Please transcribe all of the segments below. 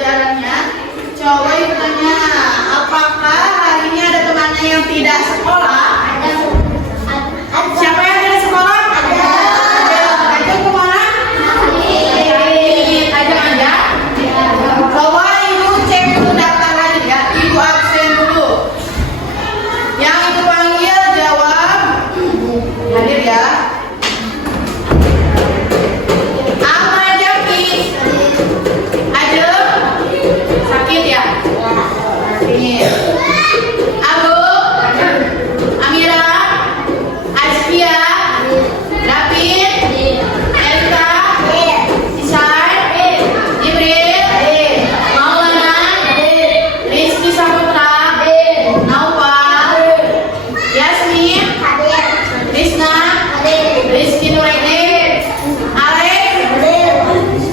pembelajarannya. Coba ibu tanya, apakah hari ini ada temannya yang tidak sekolah? Siapa yang tidak sekolah? Ajeng kemana? Ajeng aja. Coba ibu cek dulu daftar lagi ya. Ibu absen dulu. Yang ibu panggil jawab. Hadir ya. Sakit ya? Sakit. Agung, Amira, Azkia, David, Elka, Isai, Jibril, Maulana, Rizky Saputra, Naufal, Yasmin, Rizna, Rizky Nureddin, Alex,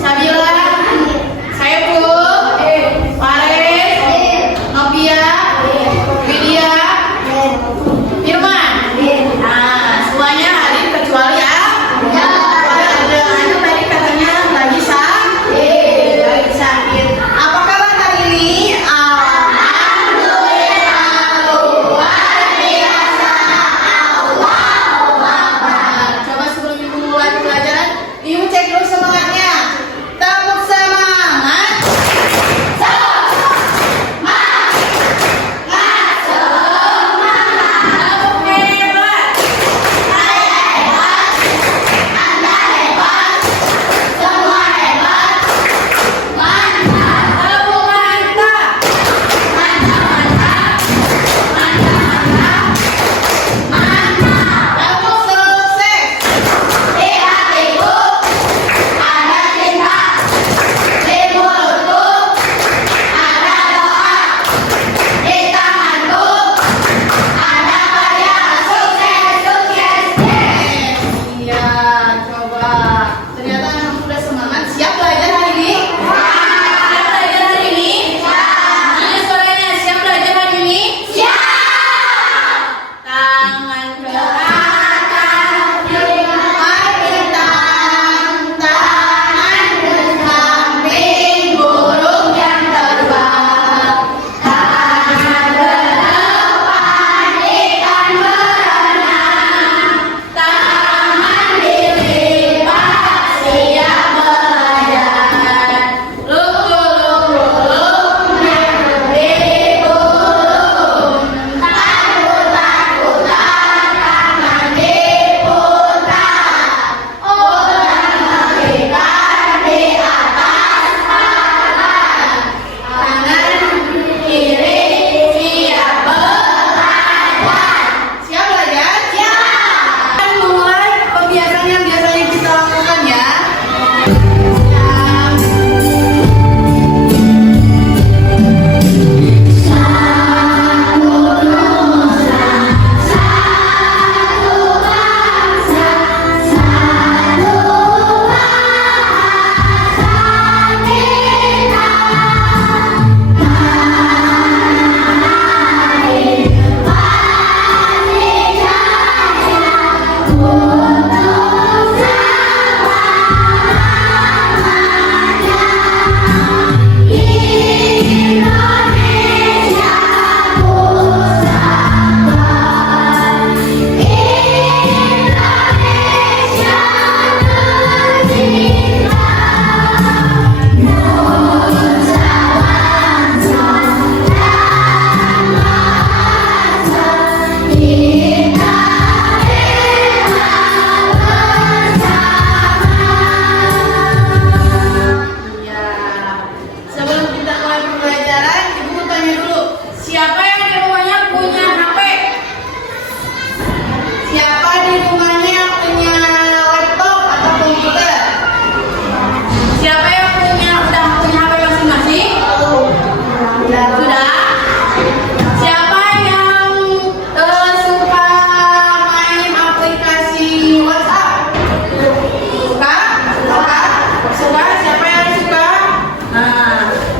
Sabila, Saiful, Fares, Novia, Widya, Firman. Nah, semuanya hadir kecuali Ajeng tadi katanya lagi sakit. Apa kabar hari ini? Alhamdulillah luar biasa. Allahu Akbar. Coba sebelum ibu mulai pelajaran, ibu cek dulu semangatnya. Tepuk semangat.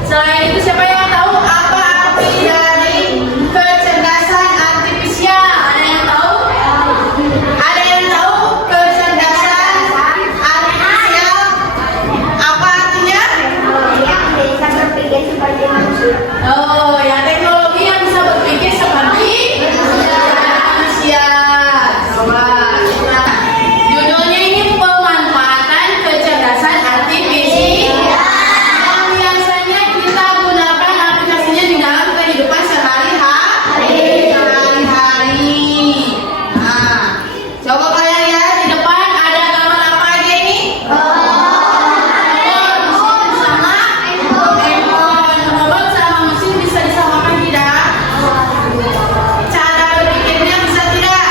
Selain itu siapa yang tahu apa arti dari kecerdasan Oh, ya teknologi yang bisa berpikir seperti manusia. Coba. Nah, judulnya ini pemanfaatan kecerdasan artifisial. Yang biasanya kita gunakan aplikasinya di dalam kehidupan sehari-hari. Nah, coba kalian lihat di depan ada gambar apa aja ini? Robot sama mesin bisa disamakan tidak? Cara berpikirnya bisa tidak?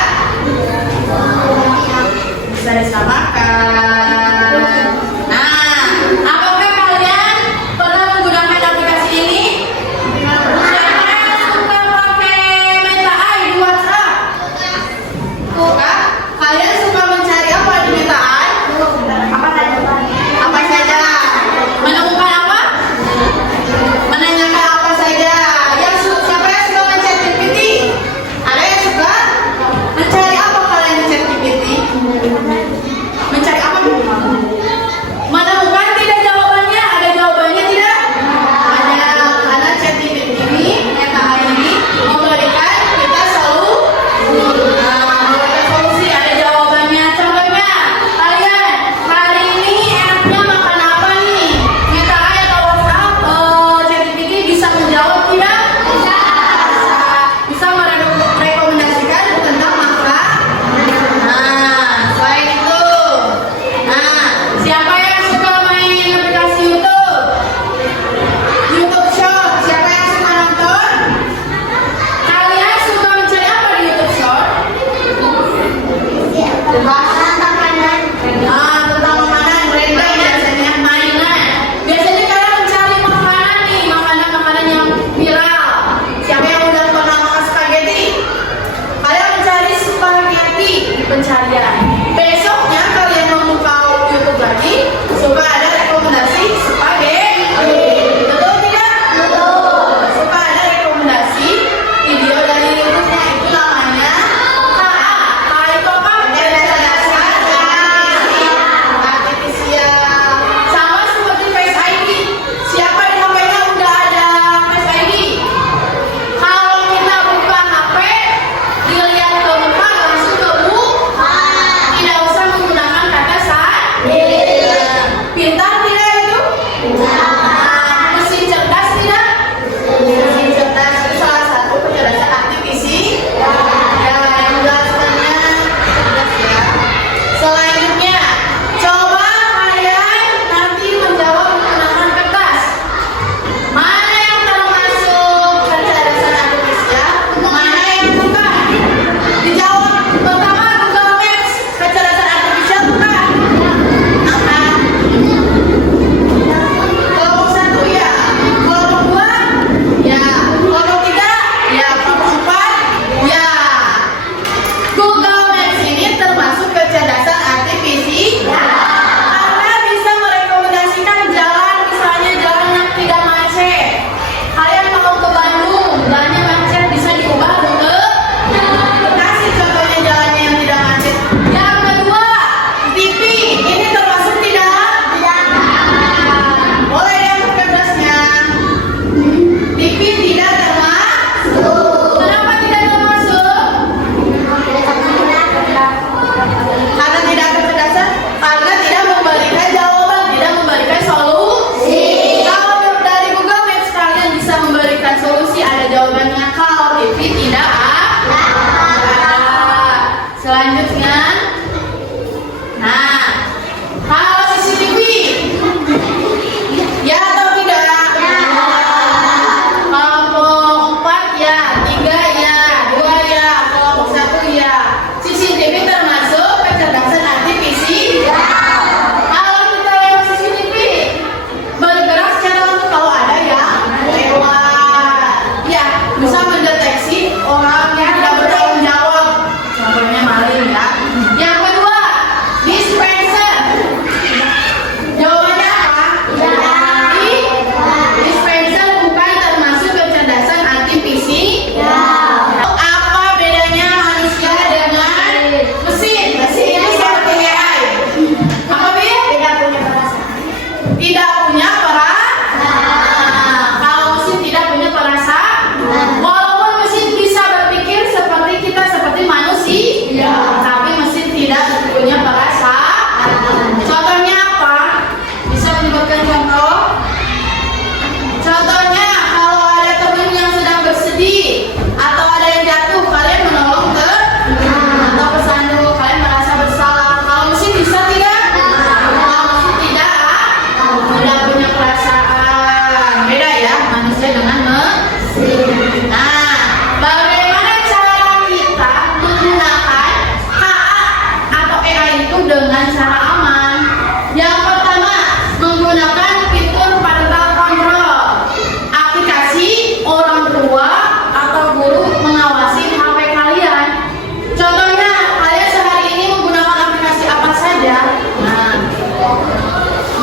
Bisa disamakan. Nah, apakah kalian pernah menggunakan aplikasi ini? Siapa yang suka pakai Meta AI di WhatsApp? Suka? Kalian suka mencari apa di Meta AI? Apa saja? Menemukan apa? Menanyakan apa saja. Siapa yang suka mencari GPT? Ada yang suka? Mencari apa kalian di ChatGPT? Mencari apa? Menemukan tidak jawabannya? Ada jawabannya tidak? Ada. Karena ChatGPT ini, Meta AI ini memberikan kita solusi. Ada jawabannya. Contohnya, kalian hari ini enaknya makan apa nih? Meta AI atau WhatsApp, ChatGPT bisa menjawab tidak? Bisa merekomendasikan tentang makanan. Nah, selain itu, siapa yang suka main aplikasi YouTube? YouTube Short, siapa yang suka nonton? Kalian suka mencari apa di YouTube Short? Tentang makanan, branding biasanya, mainan. Biasanya kalian mencari makanan nih, makanan yang viral. Siapa yang udah pernah makan spaghetti? Kalian mencari spaghetti di pencarian. Besoknya kalian membuka YouTube lagi, suka ada rekomendasi spaghetti. Betul tidak? Betul. Suka ada rekomendasi video dari YouTube-nya, itu namanya KA. KA itu apa? Kecerdasan artifisial. Sama seperti Face ID. Siapa di HP-nya udah ada Face ID? Kalau kita buka HP, dilihat ke muka langsung ke muka. Tidak usah menggunakan kata pintar tidak itu? Mesin cerdas tidak? Mesin cerdas itu salah satu kecerdasan artifisial. Ya, yang menjelaskannya cerdas ya. Selanjutnya, coba kalian nanti menjawab menggunakan kertas. Mana yang termasuk kecerdasan artifisial? Mana yang bukan? Dijawab. Pertama, Google Maps. Kecerdasan artifisial bukan? Apa? Kelompok 1 ya. Kelompok 2 ya. Kelompok 3 ya. Kelompok 4 ya. Google Maps ini termasuk kecerdasan artifisial. Karena bisa merekomendasikan jalan, misalnya jalan yang tidak macet. Kalian mau ke Bandung, jalannya macet, bisa diubah rute. Kasih contohnya jalannya yang tidak macet. Yang kedua, TV. Ini termasuk tidak? Boleh yang cerdasnya. TV tidak termasuk. Kenapa tidak termasuk? Karena tidak kecerdasan, karena tidak memberikan jawaban, tidak memberikan solusi. Kalau dari Google Maps kalian bisa memberikan solusi, ada jawabannya. Kalau TV tidak ada. Selanjutnya, kalau CCTV, ya atau tidak? Kelompok 4 ya, 3 ya, 2 ya, kelompok 1 ya. CCTV termasuk kecerdasan artifisial. Kalau kita lewat CCTV, bergerak secara langsung kalau ada yang lewat. Ya, bisa mendeteksi orang yang tidak bertanggung jawab. Contohnya maling ya. dengan cara aman. Yang pertama, menggunakan fitur parental control. Aplikasi orang tua atau guru mengawasi HP kalian. Contohnya, kalian sehari ini menggunakan aplikasi apa saja? Nah,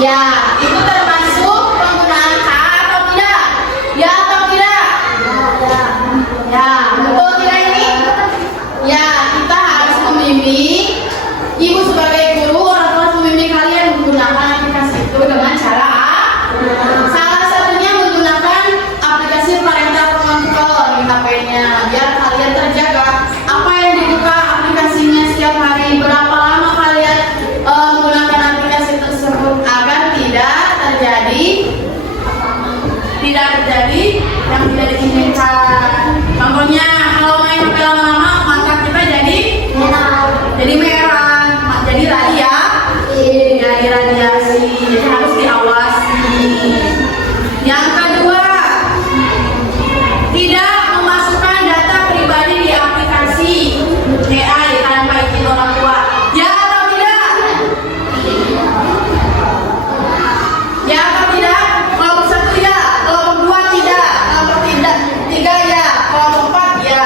ya, itu termasuk penggunaan K atau tidak? Ya atau tidak? Ya, betul tidak ini? Ya, kita harus membimbing. Ibu sebagai guru, orang tua harus membimbing kalian menggunakan aplikasi itu dengan cara A. Salah satunya menggunakan aplikasi parental control di HP-nya, biar kalian terjaga apa yang dibuka aplikasinya setiap hari, berapa lama kalian menggunakan aplikasi tersebut agar tidak terjadi yang tidak diinginkan. Contohnya, kalau main HP lama-lama mata kita jadi merah, jadi radiasi, jadi harus diawasi. Yang kedua, tidak memasukkan data pribadi di aplikasi AI tanpa izin orang tua. Ya atau tidak? Ya atau tidak? Kelompok 1 ya, kelompok 2 tidak, kelompok 3 ya, kelompok 4 ya.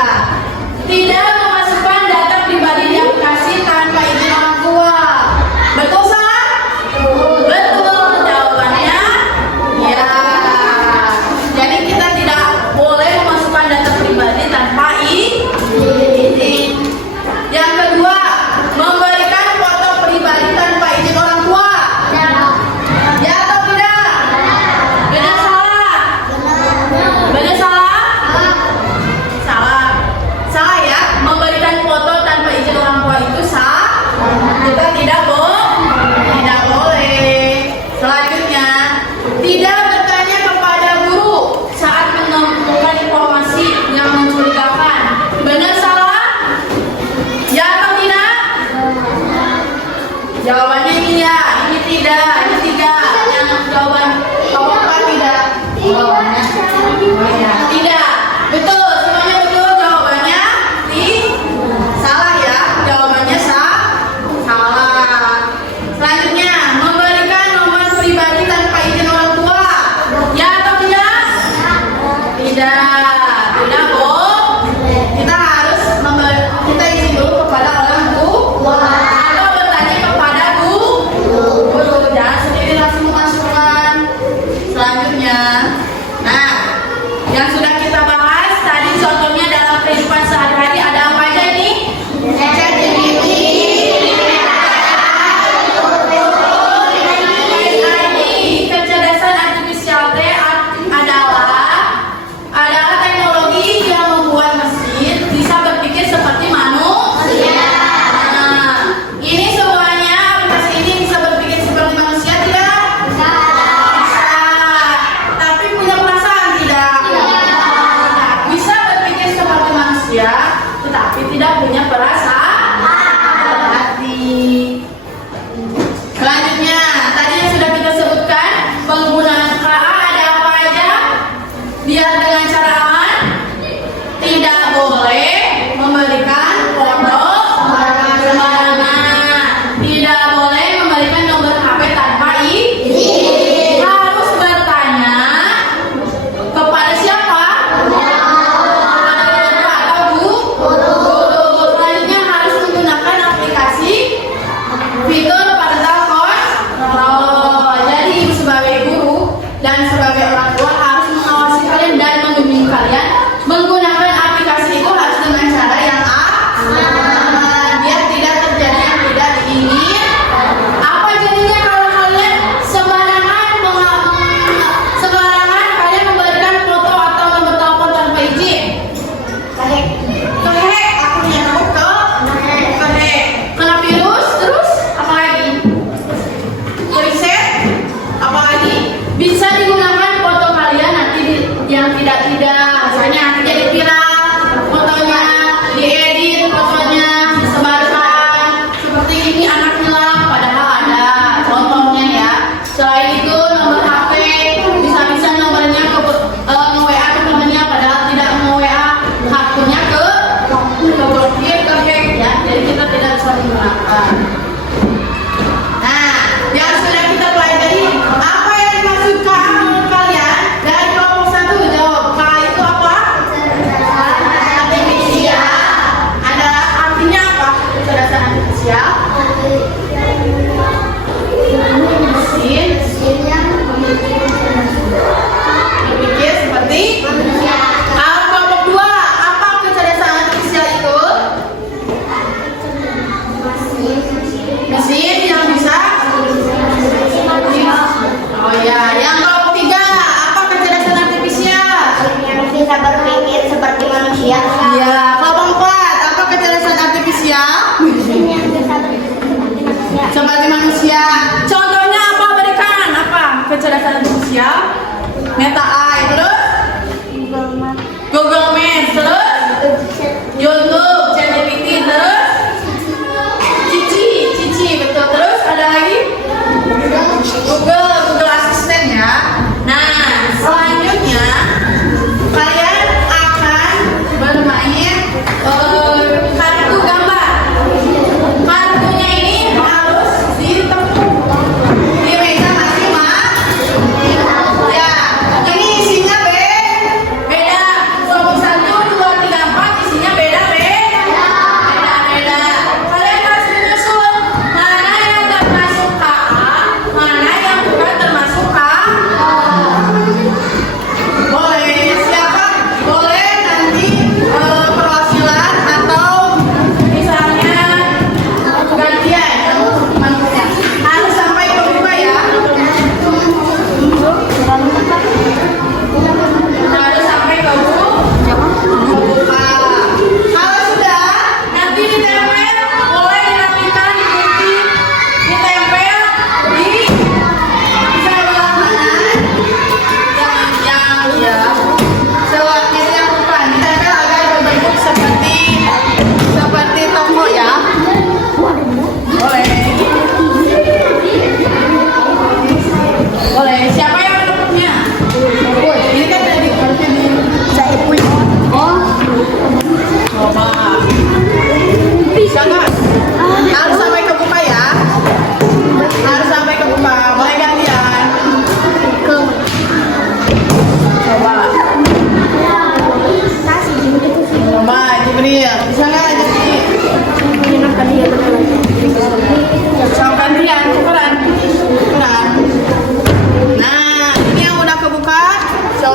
Tidak memasukkan data pribadi di aplikasi tanpa izin orang tua. Betul salah? Betul. Jawabannya ya. Jadi kita tidak boleh memasukkan data pribadi tanpa izin. Yang kedua, memberikan foto pribadi tanpa izin orang tua. Ya atau tidak? Benar salah? Benar salah? Salah ya. Memberikan foto tanpa izin orang tua itu sah. Kita tidak boleh. Selanjutnya, tidak bertanya kepada guru saat menemukan informasi yang mencurigakan. Benar salah? Ya atau tidak? Jawabannya ini ya, ini tidak, ini tidak. Yang jawaban kelompok 4 tidak. Jawabannya tidak. Betul, semuanya betul. Jawabannya salah ya. Jawabannya salah. Selanjutnya, memberikan nomor pribadi tanpa izin orang tua. Ya atau tidak? Tidak boleh. Kita harus kita izin dulu kepada orang tua atau bertanya kepada guru. Jangan sendiri langsung memasukkan. Selanjutnya, nah, yang sudah kita bahas tadi contohnya dalam kehidupan sehari-hari ada apa aja ini? Kecerdasan artifisial adalah teknologi yang membuat mesin bisa berpikir seperti manusia. Nah, ini semuanya aplikasi ini bisa berpikir seperti manusia tidak? Bisa. Tapi punya perasaan tidak? Bisa berpikir seperti manusia, tetapi tidak punya perasaan. Hati. Selanjutnya, tadi yang sudah kita sebutkan, penggunaan KA ada apa aja? Biar dengan cara aman, tidak boleh memberikan foto sembarangan, tidak boleh memberikan nomor HP tanpa izin, harus bertanya kepada siapa? Kepada orang tua atau guru. Selanjutnya harus menggunakan aplikasi fitur parental control. Jadi ibu sebagai guru dan sebagai orang tua harus mengawasi kalian dan membimbing kalian menggunakan aplikasi itu harus dengan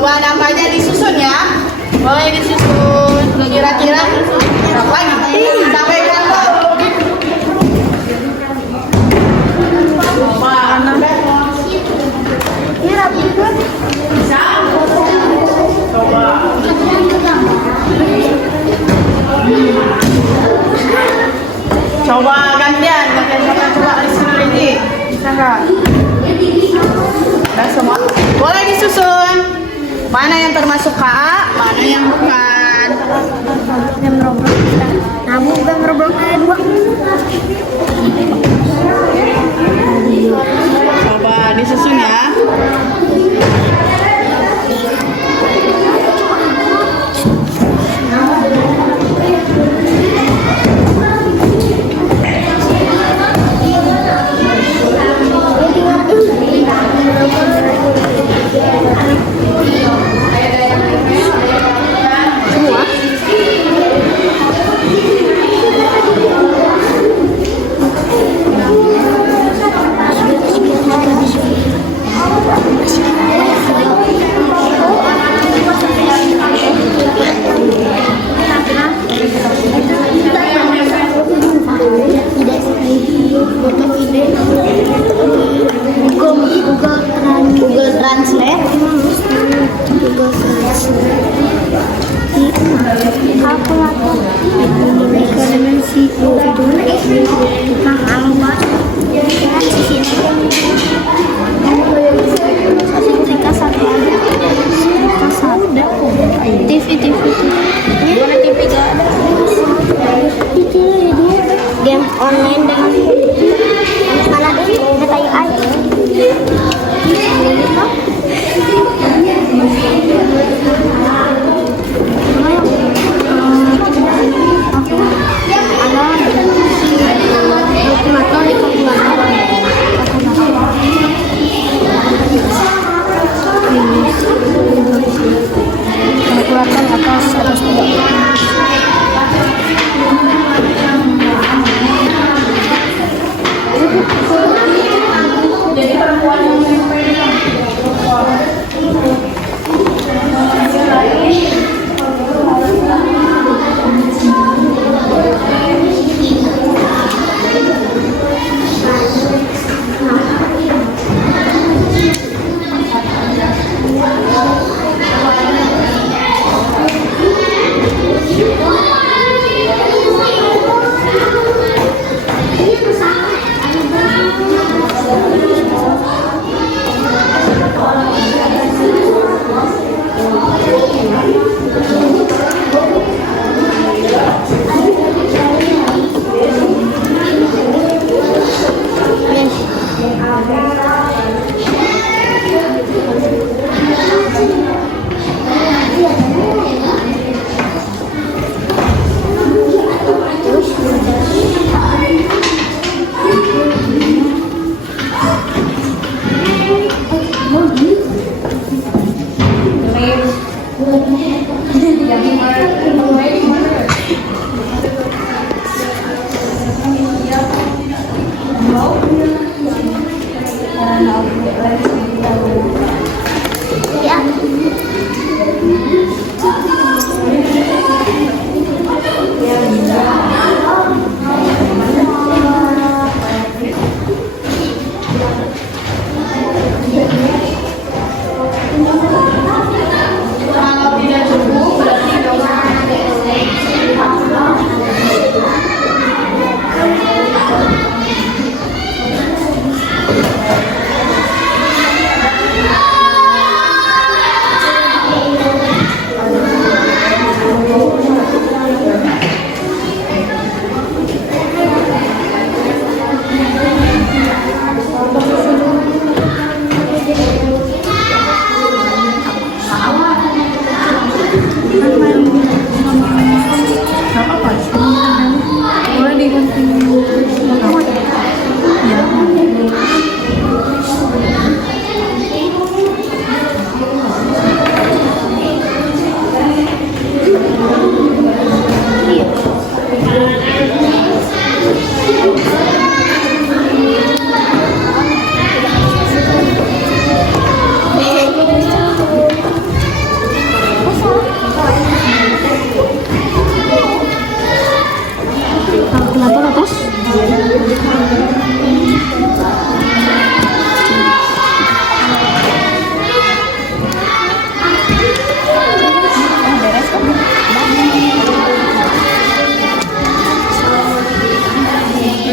Coba namanya disusun ya. Boleh disusun. Kira-kira berapa lagi? Sampai berapa? Coba gantian coba disusun lagi. Bisa nggak? Udah semua. Boleh disusun. Mana yang termasuk KA, mana yang bukan. Yang Roblox. Nah, bukan Roblox kedua. Coba disusun ya. Google Translate. Kalkulator. Dimensi itu mahal banget. Setrika satu aja. TV. Mana TV gak ada? Game online dengan mana deh? Data AI. Kalkulator atas Jadi perempuan yang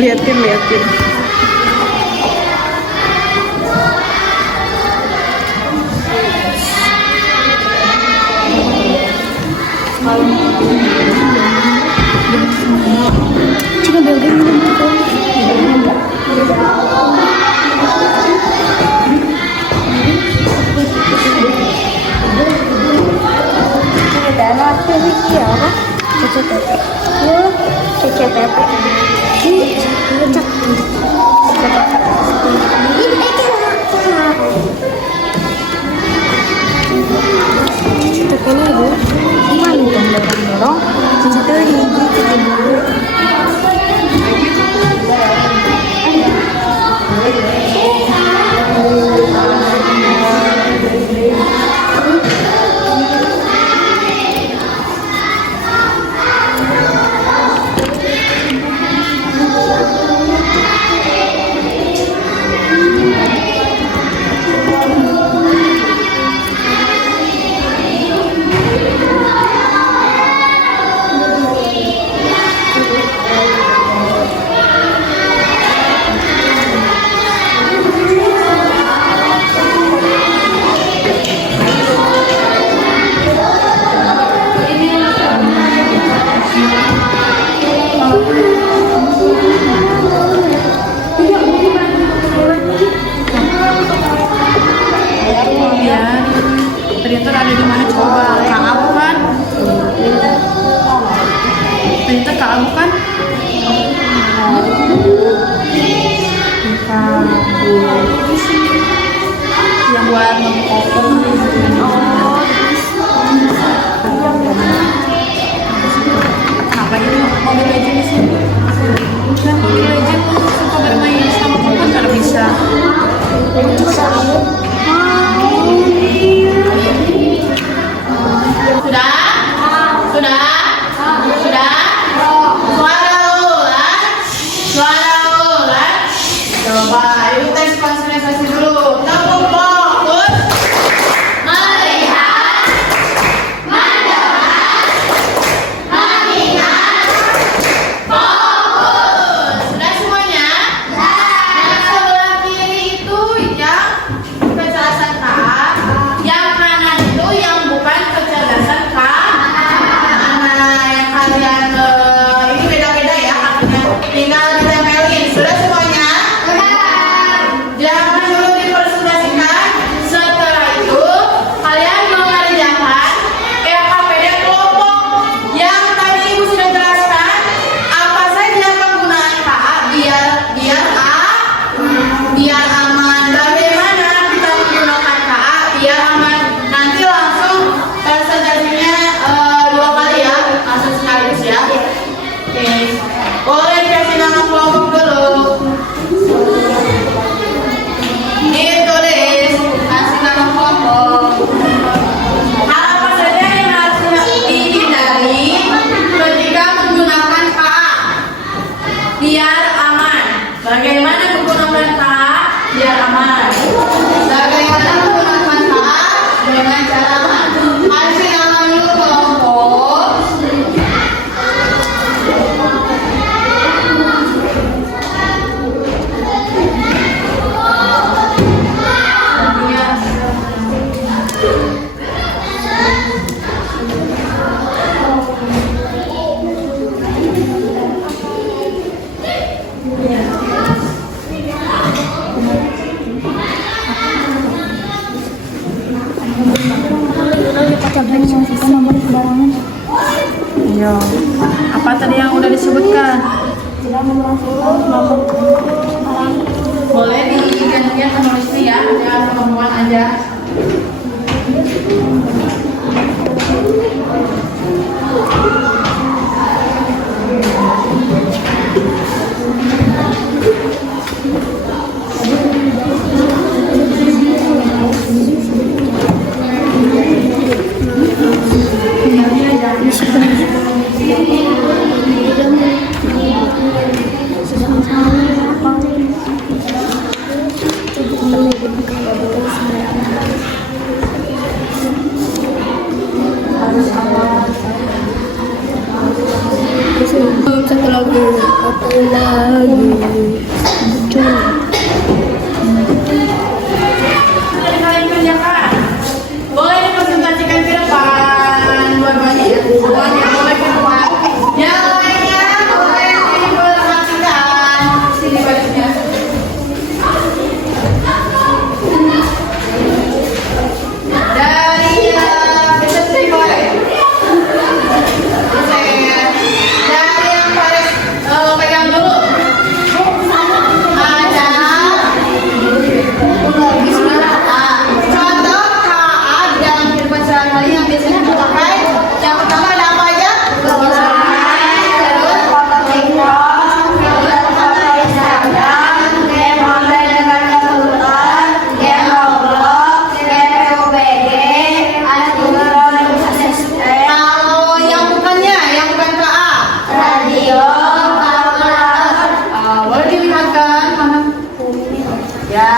liatin. Coba belajar Printer ada di mana coba? Kak Abu kan? Printer Kak Abu kan? Yang buat ngefoto. Apa itu? Mobile Legends di sini. Kan Mobile Legends suka bermain sama kompon kalau bisa. Sudah? Sudah? Sudah? Suara ulang. Coba, yuk tes konsentrasi dulu. Kamu fokus. Melihat. Mendengar. Mengingat. Fokus. Sudah semuanya? Yang sebelah kiri itu yang kecerdasan K. Yang kanan itu yang bukan kecerdasan K. Yang kalian ini beda-beda ya artinya. Tinggal ditempelin. Sudah semuanya? Jangan dulu dipresentasikan. Setelah itu kalian mengerjakan LKPD kelompok yang tadi ibu sudah jelaskan apa saja penggunaan KA biar aman. Bagaimana kita menggunakan KA biar aman? Nanti langsung presentasinya 2 kali ya, langsung sekaligus ya. Oke, boleh dikasih nama kelompok dulu. Ini tulis, kasih nama kelompok. Hal apa saja yang harus dihindari ketika menggunakan KA biar aman? Bagaimana menggunakan KA biar aman? Bagaimana menggunakan KA dengan cara aman? Kasih nama dulu kelompok. Iya. Apa tadi yang udah disebutkan? Boleh digantikan penulisnya ya, jangan perempuan aja. Satu lagi. satu lagi. Sudah kalian kerjakan. Boleh dipresentasikan ke depan. Dua-duanya ya. Dua-duanya boleh ke depan. Yang lainnya boleh diperhatikan. Sini bajunya. Dari bisa sini boleh. Dari yang paling pegang dulu. Ada contoh KA di dalam kehidupan sehari-hari yang biasanya kita pakai. Yang pertama ada apa aja? Kalau yang bukannya, yang bukan KA, boleh dilihatkan mana? Ya,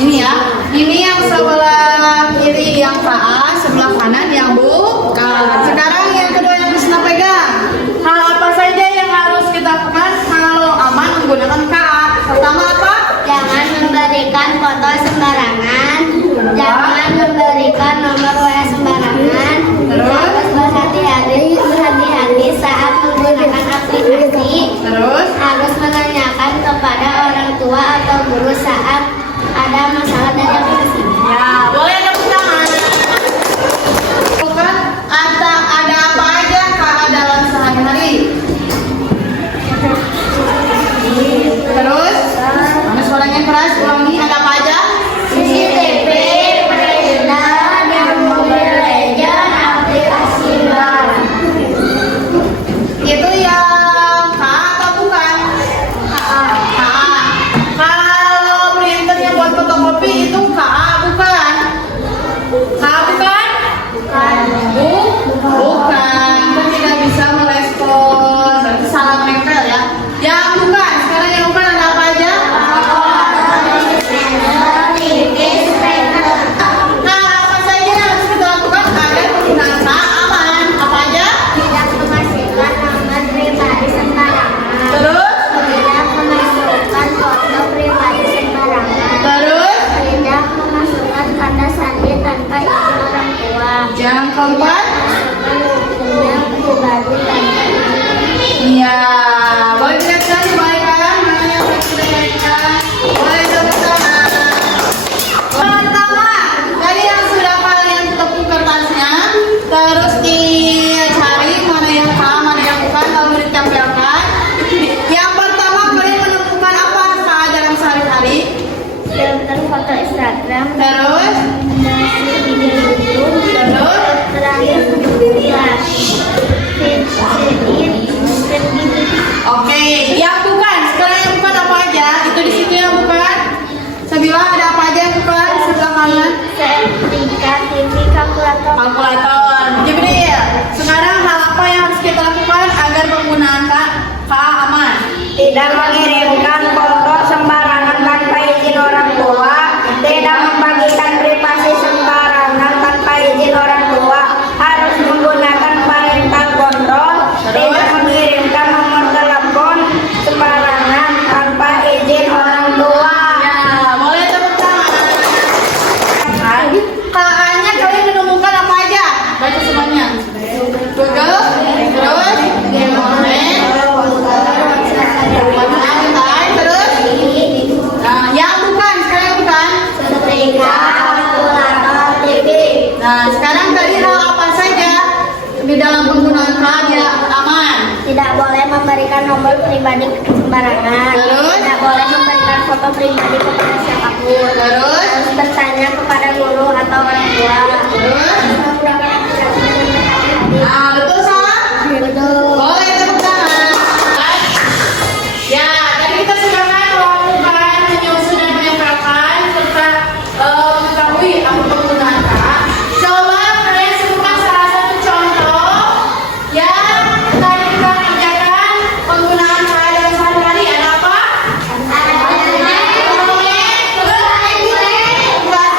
ini ya. Ini yang sebelah kiri yang KA, sebelah kanan yang bukan. Sekarang yang kedua yang Krisna pegang. Hal apa saja yang harus kita lakukan kalau aman menggunakan KA? Pertama apa? Jangan memberikan foto sembarangan. Jangan memberikan nomor WA sembarangan. Terus? Harus berhati-hati saat menggunakan aplikasi. Terus? Harus menanyakan kepada orang tua atau guru saat ada masalah dari aplikasi. Ya, boleh tepuk tangan. Bukan ada apa aja KA dalam sehari-hari? Terus? Mana suaranya keras? Ulangi, ada apa aja? CCTV, printer, dan Mobile Legends, aplikasi baru. Itu yang KA atau bukan? KA. Kalau printernya buat fotokopi itu KA bukan? KA bukan? Bukan. Kan tidak bisa merespon. Berarti salah nempel ya. Yang bukan. Sekarang yang bukan ada apa aja? Nah, apa saja yang harus kita lakukan agar penggunaan KA aman? Apa aja? Tidak memasukkan nomor pribadi sembarangan. Terus? Tidak memasukkan foto pribadi sembarangan. Terus? Tidak memasukkan tanda sandi tanpa izin orang tua. Yang keempat? Tidak pribadi tanpa izin. Iya, boleh dilihatkan kebaikan mana yang harus kita baikkan? Boleh tepuk tangan. Pertama, dari yang sudah kalian tepuk kertasnya, terus dicari mana yang KA, mana yang bukan, lalu ditempelkan. Yang pertama kalian menemukan apa KA dalam sehari-hari? Filter foto Instagram. Terus, Nasi video YouTube. terus, Terakhir flash. oke. Yang bukan, sekarang yang bukan apa aja? Itu di situ yang bukan. Sabila ada apa aja yang bukan sebelah kanan? Sertifikat TV kalkulator. Kalkulator. Jibril, sekarang hal apa yang harus kita lakukan agar penggunaan KA aman? Tidak mengirimkan foto sembarangan tanpa izin orang tua, tidak membagikan privasi sembarangan tanpa izin orang tua, harus menggunakan parental control, tidak mengirimkan nomor telepon sembarangan tanpa izin orang tua. Ya, boleh tepuk tangan. KA-nya kalian menemukan apa aja? Baca semuanya. Google, terus, terus. Nah, yang bukan, sekarang bukan. Sertifikat kalkulator TV. Nah, sekarang tadi hal apa saja di dalam penggunaan KA dia aman? Tidak boleh memberikan nomor pribadi sembarangan. Terus? Tidak boleh memberikan foto pribadi kepada siapapun. Terus? Harus bertanya kepada guru atau orang tua. Terus? Menggunakan aplikasi dengan berhati-hati. Nah, betul salah? Betul. Boleh tepuk tangan. Ya, tadi kita sudah melakukan menyusun dan menempelkan serta mengetahui apa penggunaan KA. Coba kalian sebutkan salah satu contoh yang tadi kita kerjakan penggunaan KA dalam sehari-hari. Ada apa? Buat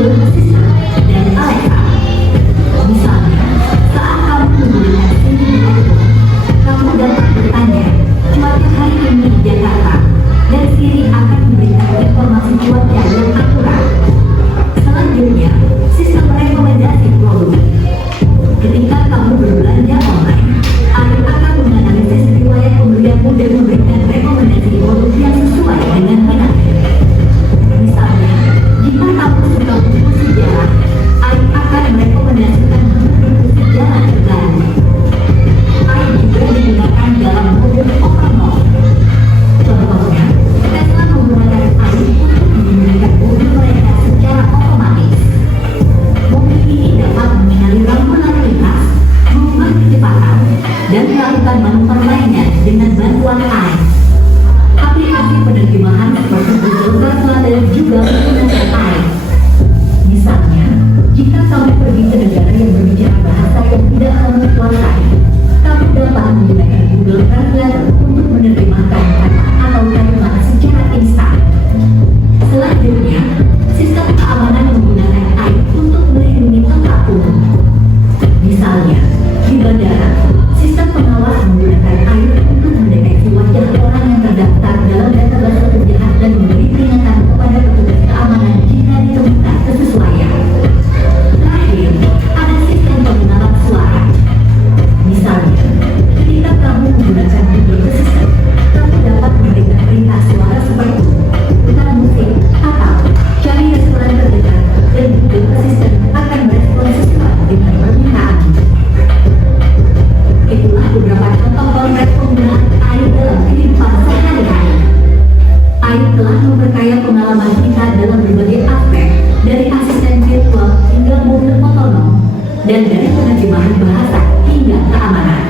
Google Assistant dan Alexa. Misalnya, saat kamu menggunakan Siri di iPhone, kamu dapat bertanya, cuaca hari ini di Jakarta, dan Siri akan memberikan informasi cuaca yang akurat. Selanjutnya, sistem rekomendasi produk. Ketika kamu berbelanja online, AI akan menganalisis riwayat pembelianmu dan memberikan rekomendasi produk yang sesuai dengan minatmu. Misalnya, jika kamu suka buku sejarah, AI akan merekomendasikan buku sejarah terbaru. AI juga digunakan dalam mobil otonom. Contohnya, Tesla menggunakan AI untuk menggunakan mobil mereka secara otomatis. Mobil ini dapat mengenali lampu lalu lintas, mengubah kecepatan, dan melakukan manuver lainnya dengan bantuan AI. Aplikasi penerjemahan seperti Google Translate juga menggunakan AI. Misalnya, jika kamu pergi ke negara yang berbicara bahasa yang tidak kamu kuasai, kamu dapat menggunakan Google Translate untuk menerjemahkan kata atau kalimat secara instan. Selanjutnya, sistem keamanan menggunakan AI untuk melindungi tempat umum. Misalnya, di bandara, sistem pengawas menggunakan AI untuk mendeteksi wajah orang yang terdaftar dalam database penjahat dan memberi peringatan kepada petugas keamanan jika ditemukan kesesuaian. Terakhir, ada sistem pengenalan suara. Misalnya, ketika kamu menggunakan Google Assistant, kamu dapat memberikan perintah suara seperti putar musik atau cari restoran terdekat, dan Google Assistant akan merespon sesuai dengan permintaanmu. Itulah beberapa contoh konkret penggunaan AI dalam kehidupan sehari-hari. AI telah memperkaya pengalaman kita dalam berbagai aspek, dari asisten virtual hingga mobil otonom, dan dari penerjemahan bahasa hingga keamanan.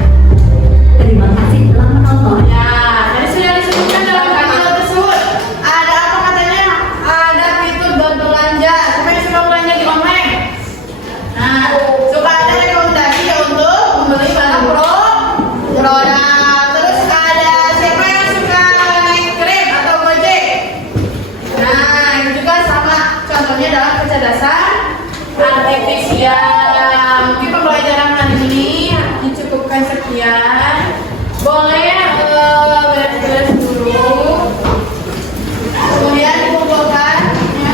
Terima kasih telah menonton. Ya, tadi sudah disebutkan dalam video tersebut. Ada apa katanya? Ada fitur berbelanja. Siapa yang suka belanja di online? Nah, suka ada rekomendasi ya untuk membeli barang produk. Terus ada siapa yang suka naik Grab atau Gojek? Nah, ini juga sama. Contohnya dalam kecerdasan artifisial. Mungkin pembelajaran hari ini dicukupkan sekian. Boleh beres-beres dulu. Kemudian dikumpulkan. Ya.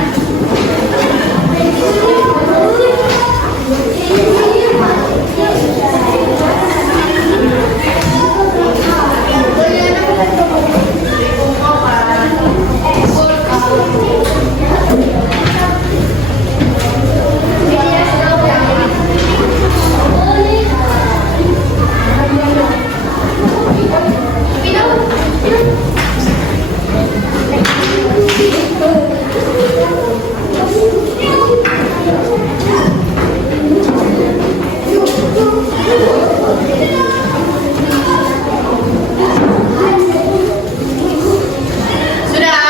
Sudah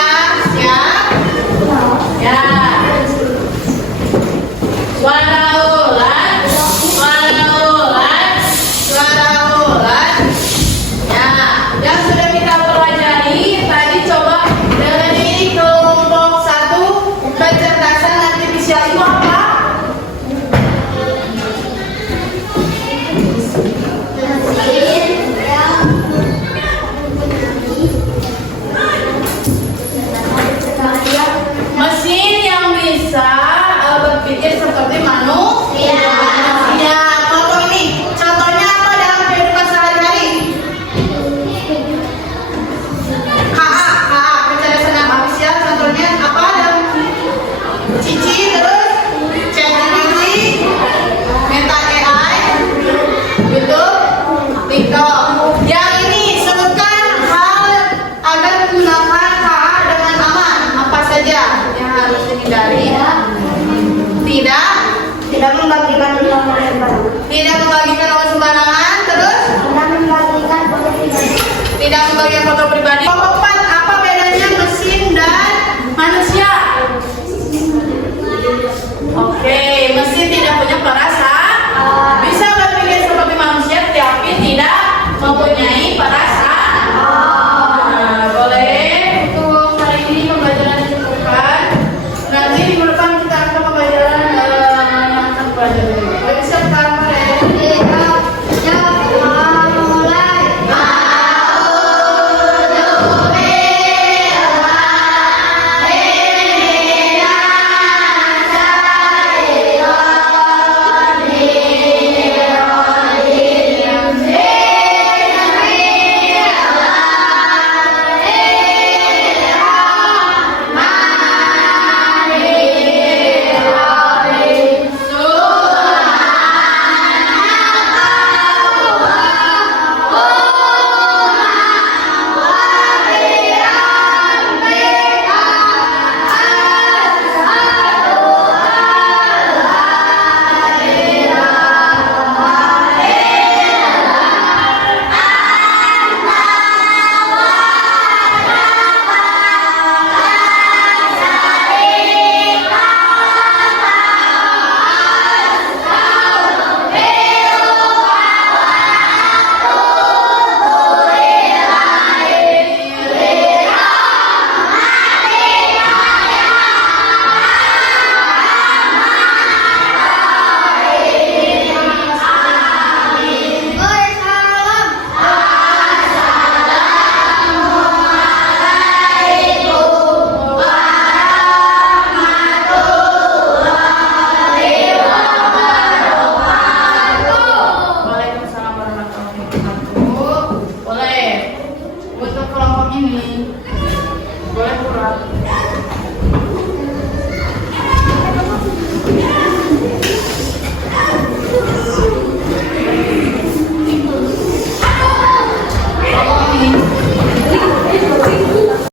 siap? Ya. Suara ulat, suara ulat, suara ulat. Ya, yang sudah kita pelajari tadi coba dengan ini kelompok 1 kecerdasan artifisial itu apa? Mesin yang bisa berpikir seperti manusia. Ya, contoh ini. Contohnya apa dalam kehidupan sehari-hari? KA, kecerdasan artifisial. Contohnya apa dalam Cici, terus ChatGPT, Meta AI, YouTube, TikTok. Yang ini sebutkan hal agar menggunakan KA dengan aman. Apa saja yang harus dihindari? Tidak membagikan nomor sembarangan. Tidak membagikan nomor sembarangan. Terus? Tidak membagikan foto pribadi. Kelompok 4, apa bedanya mesin dan manusia? Oke, mesin tidak punya perasaan. Bisa berpikir seperti manusia, tapi tidak mempunyai perasaan. Nah, boleh untuk hari ini pembelajaran dicukupkan. Nanti minggu depan kita akan pembelajaran ini.